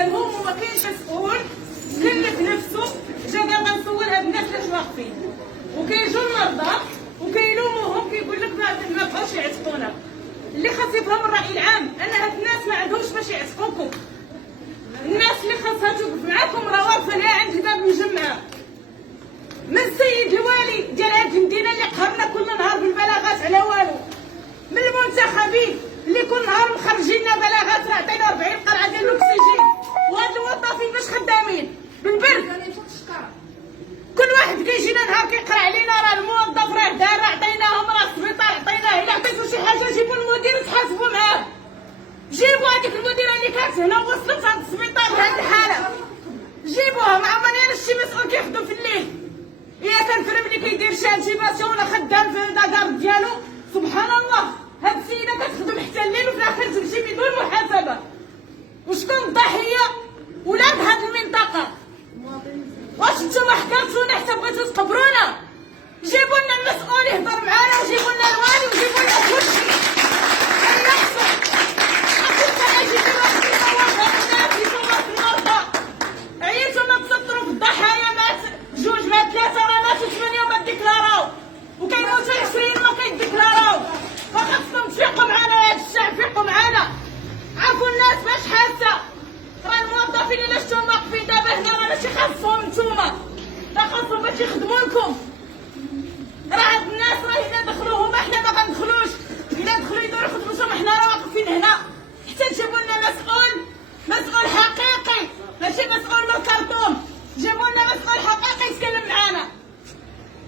ديالهم وما كاينش مسؤول كلف نفسه جا دابا نسول هاد الناس علاش واقفين. وكيجوا المرضى وكيلوموهم كيقول لك ما بغاوش يعتقونا. اللي خاص يفهم الراي العام ان هاد الناس ما عندهمش باش يعتقوكم. الناس اللي خاصها توقف معاكم راه واقفه لها عند الباب مجمعه. من السيد الوالي ديال هاد المدينه اللي قهرنا كل نهار بالبلاغات على والو، من المنتخبين اللي كل نهار مخرجين لنا بلاغات راه عطينا 40 قرعه ديال الاكسجين، وهاد الموظفين باش خدامين بالبرد. كل واحد كيجينا نهار كيقرا علينا راه الموظف راه دار عطيناهم راه السبيطار عطيناه. الا عطيتو شي حاجه جيبوا المدير وتحاسبوا معاه. جيبوا هذيك المديره اللي كانت هنا ووصلت هذا السبيطار بهذه الحاله، جيبوها مع مانيش شي مسؤول كيخدم في الليل. إلا كان فريم اللي كيدير شي انتيباسيون ولا خدام في داكار ديالو، سبحان الله هاد السيده كتخدم حتى الليل وفي الاخر تمشي بدون محاسبه. وشكون الضحيه؟ ولاد هاد المنطقه. واش نتوما حكرتونا حتى بغيتو تقبرونا؟ جيبوا لنا المسؤول يهضر معانا وجيبوا لنا الوالي وجيبوا لنا كلشي. النقصوا كنت اجي واحد المواقع الناس يصوت المرضى. عييتو ما تسطروا في الضحايا، مات جوج مات ثلاثه راه ماتوا 8 وما ديكلاراو، وكيموتوا 20 وما كيديكلاراو. فخاصكم تفيقوا معانا يا هاد الشعب، فيقوا معانا. عرفوا الناس باش حاسه. راه الموظفين اللي شفتهم واقفين دابا هنا راه ماشي خاصهم نتوما، راه خاصهم باش يخدموا لكم. راه هاد الناس راه الا دخلوا هما حنا ما غندخلوش، الا دخلوا يديروا خدمتهم حنا راه واقفين هنا. حتى تجيبوا لنا مسؤول حقيقي، ماشي مسؤول من الكرتون. جيبوا لنا مسؤول حقيقي يتكلم معانا.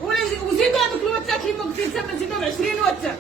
وزيدوا هذوك الوتات اللي ما قلتي انت، ما زيدوهم 20 وتا.